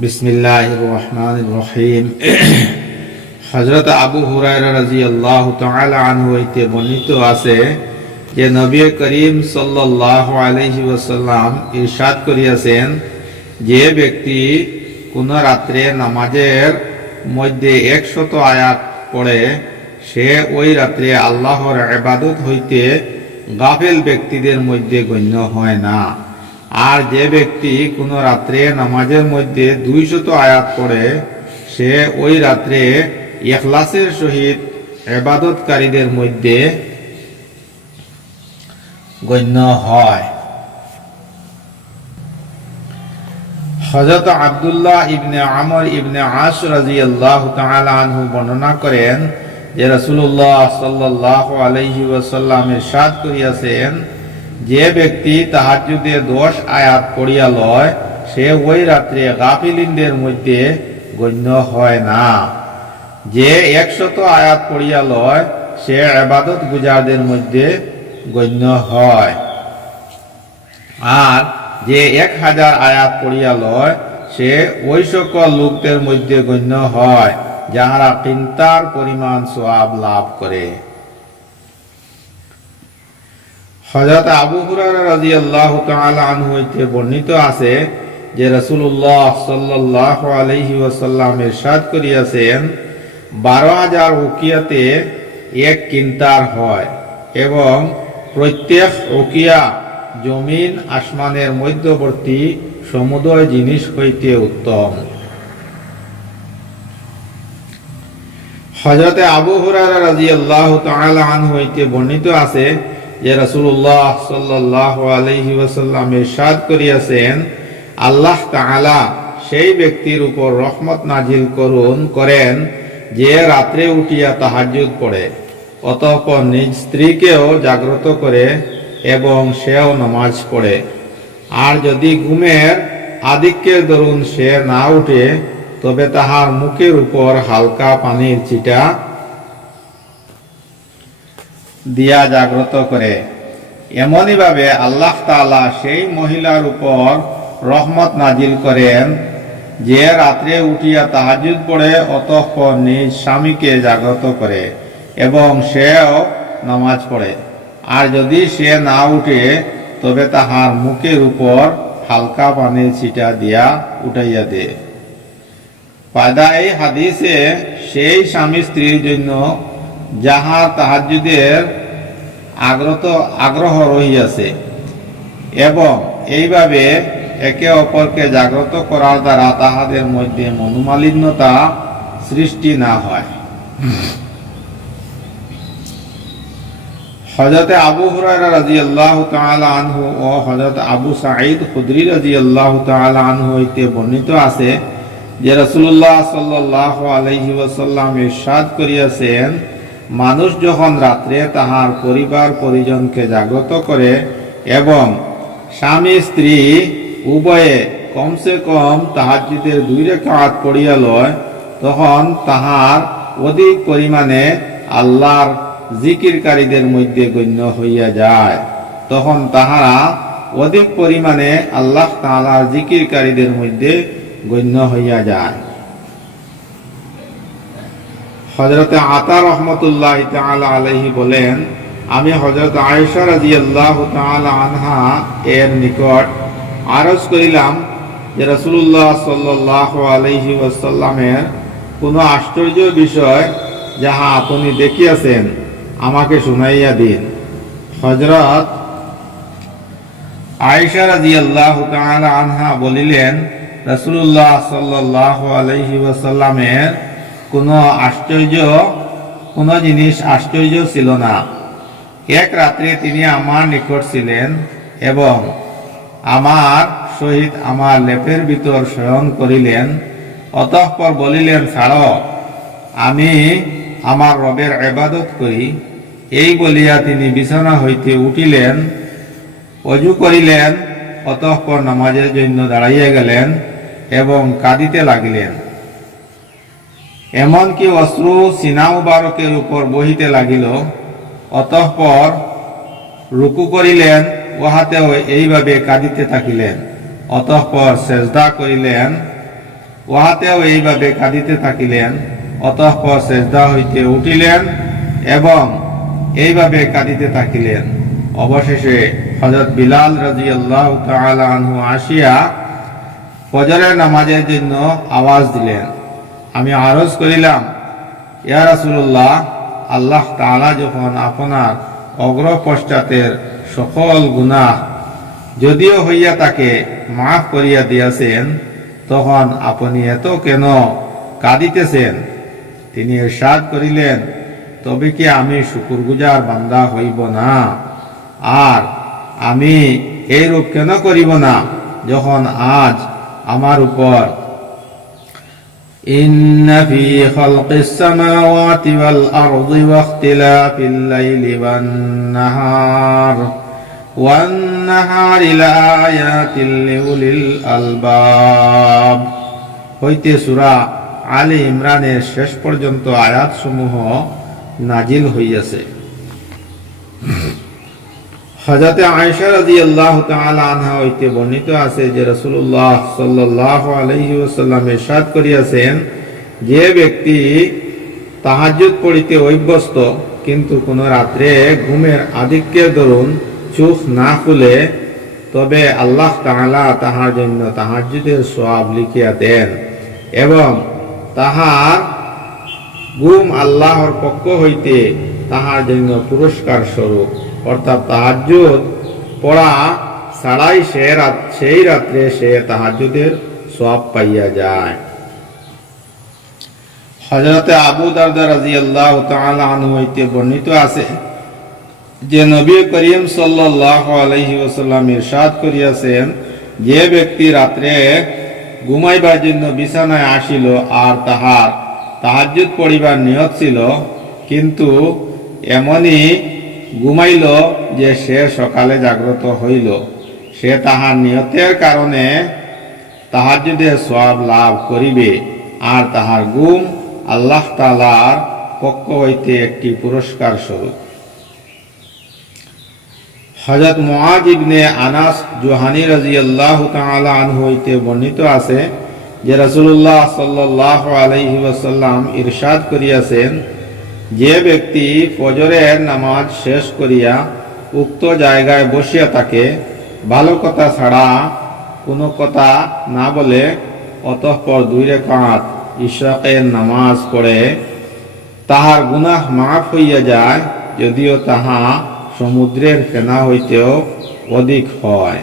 বিসমিল্লাহির রহমানির রহিম। হযরত আবু হুরায়রা রাদিয়াল্লাহু তাআলা আনহু হইতে বর্ণিত আছে যে নবী করিম সাল্লাল্লাহু আলাইহি ওয়াসাল্লাম ইরশাদ করিয়াছেন, যে ব্যক্তি কোন রাত্রে নামাজের মধ্যে 100 আয়াত পড়ে সে ওই রাত্রে আল্লাহর ইবাদত হইতে গাফেল ব্যক্তিদের মধ্যে গণ্য হয় না। আর যে ব্যক্তি কোন রাত্রে নামাজের মধ্যে 200 আয়াত পড়ে সে ওই রাত্রে ইখলাসের সহিত ইবাদতকারীদের মধ্যে গণ্য হয়। হযরত আব্দুল্লাহ ইবনে আমর ইবনে আস রাদিয়াল্লাহু তাআলা আনহু বর্ণনা করেন যে রাসূলুল্লাহ সাল্লাল্লাহু আলাইহি ওয়াসাল্লাম ইরশাদ করিয়াছেন, যে ব্যক্তি তাহাজ্জুদে 10 আয়াত পড়িয়া লয় সে ওই রাত্রে গাফিলিনদের মধ্যে গণ্য হয় না। যে 100 আয়াত পড়িয়া লয় সে ইবাদত গুজারদের মধ্যে গণ্য হয়। আর যে 1000 আয়াত পড়িয়া লয় সে ওই সকল লোকদের মধ্যে গণ্য হয় যাহারা কিন্তার পরিমাণ সওয়াব লাভ করে। হযরত আবু হুরায়রা রাদিয়াল্লাহু তাআলা আনহু হইতে বর্ণিত আছে যে রাসূলুল্লাহ সাল্লাল্লাহু আলাইহি ওয়াসাল্লাম ইরশাদ করিয়াছেন, 12000 উকিয়াতে এক কিন্তার হয় এবং প্রত্যেক উকিয়া জমিন আসমানের মধ্যবর্তী সমুদয় জিনিস হইতে উত্তম। হযরত আবু হুরায়রা রাদিয়াল্লাহু তাআলা আনহু হইতে বর্ণিত আছে যে রাসূলুল্লাহ সাল্লাল্লাহু আলাইহি ওয়াসাল্লাম ইরশাদ করিয়াছেন, আল্লাহ তাআলা সেই ব্যক্তির উপর রহমত নাজিল করেন যে রাত্রে উঠিয়া তাহাজ্জুদ পড়ে, অতঃপর নিজ স্ত্রীকেও জাগ্রত করে এবং সেও নামাজ পড়ে। আর যদি ঘুমের আধিক্যের দরুন সে না উঠে তবে তাহার মুখের উপর হালকা পানির ছিটা দিয়া জাগ্রত করে। এমনই ভাবে আল্লাহ তাআলা সেই মহিলার উপর রহমত নাজিল করেন যে রাত্রে উঠিয়া তাহাজ্জুদ পড়ে অতঃপর নিজ স্বামীকে জাগ্রত করে এবং সেও নামাজ পড়ে। আর যদি সে না উঠে তবে তাহার মুখের উপর হালকা পানির ছিটা দিয়া উঠাইয়া দেয়। ফায়দা এই হাদিসে সেই স্বামী স্ত্রীর জন্য যাহার তাহাজ্জুদের আগ্রহ রহিয়াছে এবং এইভাবে একে অপরকে জাগ্রত করার দ্বারা তাহাদের মধ্যে মনোমালিন্যতা সৃষ্টি না হয়। হযরত আবু হুরায়রা রাদিয়াল্লাহু তাআলা আনহু ও হযরত আবু সাঈদ খুদরি রাদিয়াল্লাহু তাআলা আনহু হইতে বর্ণিত আছে যে রাসূলুল্লাহ সাল্লাল্লাহু আলাইহি ওয়াসাল্লাম ইরশাদ করিয়াছেন, মানুষ যখন রাত্রে তাহার পরিবার পরিজনকে জাগ্রত করে এবং স্বামী স্ত্রী উভয়ে কমসে কম তাহাজ্জুদের 2 রাকাত পড়িয়া লয় তখন তাহার অধিক পরিমাণে আল্লাহর জিকিরকারীদের মধ্যে গণ্য হইয়া যায়। তখন তাহারা অধিক পরিমাণে আল্লাহ তাআলার জিকিরকারীদের মধ্যে গণ্য হইয়া যায়। হযরত আতা রাহমাতুল্লাহি তাআলা আলাইহি বলেন, আমি হযরত আয়েশা রাদিয়াল্লাহু তাআলা আনহা এর নিকট আরজ করিলাম যে রাসূলুল্লাহ সাল্লাল্লাহু আলাইহি ওয়াসাল্লামের কোন আশ্চর্য বিষয় যাহা আপনি দেখিয়াছেন আমাকে শুনাইয়া দিন। হযরত আয়েশা রাদিয়াল্লাহু তাআলা আনহা বলিলেন, রাসূলুল্লাহ সাল্লাল্লাহু আলাইহি ওয়াসাল্লামের কোন জিনিস আশ্চর্য ছিল না। এক রাত্রে তিনি আমার নিকট ছিলেন এবং আমার সহিত আমার লেপের ভিতর শয়ন করিলেন। অতঃপর বলিলেন, ছাড়ো, আমি আমার রবের ইবাদত করি। এই বলিয়া তিনি বিছানা হইতে উঠিলেন, ওযু করিলেন, অতঃপর নামাজের জন্য দাঁড়াইয়া গেলেন এবং কাঁদিতে লাগিলেন। এমনকি অশ্রু সিনা মুবারকের উপর বহিতে লাগিল। অতঃপর রুকু করিলেন, উহাতেও এইভাবে কাঁদিতে থাকিলেন। অতঃপর সেজদা করিলেন উহাতেও এইভাবে কাঁদিতে থাকিলেন। অতঃপর সেজদা হইতে উঠিলেন এবং এইভাবে কাঁদিতে থাকিলেন। অবশেষে হযরত বিলাল রাদিয়াল্লাহু তাআলা আনহু আসিয়া ফজরের নামাজের জন্য আওয়াজ দিলেন। আমি আরজ করিলাম, ইয়া রাসূলুল্লাহ, আল্লাহ তাআলা যখন আপনার অগ্রপশ্চাতের সকল গুনাহ যদিও হইয়া তাকে মাফ করিয়া দিয়াছেন, তখন আপনি এত কেন কাঁদিতেছেন? তিনি ইরশাদ করিলেন, তবে কি আমি শুকরগুজার বান্দা হইব না? আর আমি এইরূপ কেন করিব না, যখন আজ আমার উপর ইন্না ফি খালকিস সামাওয়াতি ওয়াল আরদি ওয়া ইখতিলাফিল লাইলি ওয়ান নাহারি লাআয়াতিল লিউলিল আলবাব হইতে সূরা আলী ইমরানের শেষ পর্যন্ত আয়াতসমূহ নাজিল হইয়াছে। হযরত আয়েশা রাদিয়াল্লাহু তাআলা আনহা হইতে বর্ণিত আছে যে রাসূলুল্লাহ সাল্লাল্লাহু আলাইহি ওয়াসাল্লাম ইরশাদ করিয়াছেন, যে ব্যক্তি তাহাজ্জুদ পড়িতে অভ্যস্ত কিন্তু কোন রাত্রে ঘুমের আধিক্যের দরুন চোখ না খুলে, তবে আল্লাহ তাআলা তাহার জন্য তাহাজ্জুদের সওয়াব লিখিয়া দেন এবং তাহার ঘুম আল্লাহর পক্ষ হইতে তাহার জন্য পুরস্কার স্বরূপ, অর্থাৎ তাহাজ্জুদ পড়া ছাড়াই সেই রাত্রে সে তাহাজ্জুদের সওয়াব পাইয়া যায়। হযরত আবু দারদা রাদিয়াল্লাহু তাআলা আনহু হইতে বর্ণিত আছে যে নবী করিম সাল্লাল্লাহু আলাইহি ওয়াসাল্লাম ইরশাদ করিয়াছেন, যে ব্যক্তি রাত্রে ঘুমাইবার জন্য বিছানায় আসিল আর তাহার তাহাজ্জুদ পড়িবার নিয়ত ছিল, কিন্তু এমনই ঘুমাইল যে সে সকালে জাগ্রত হইল, সে তাহার নিয়তের কারণে তাহাজ্জুদের সওয়াব লাভ করিবে আর তাহার ঘুম আল্লাহ তাআলার পক্ষ হইতে একটি পুরস্কার স্বরূপ। হযরত মুআয ইবনে আনাস জুহানী রাদিয়াল্লাহু তাআলা আনহু হইতে বর্ণিত আছে যে রাসূলুল্লাহ সাল্লাল্লাহু আলাইহি ওয়াসাল্লাম ইরশাদ করিয়াছেন, যে ব্যক্তি ফজরের নামাজ শেষ করিয়া উক্ত জায়গায় বসিয়া থাকে, ভালো কথা ছাড়া কোনো কথা না বলে, অতঃপর 2 রাকাত ইশরাকের নামাজ পড়ে, তাহার গুনাহ মাফ হইয়া যায়, যদিও তাহা সমুদ্রের ফেনা হইতেও অধিক হয়।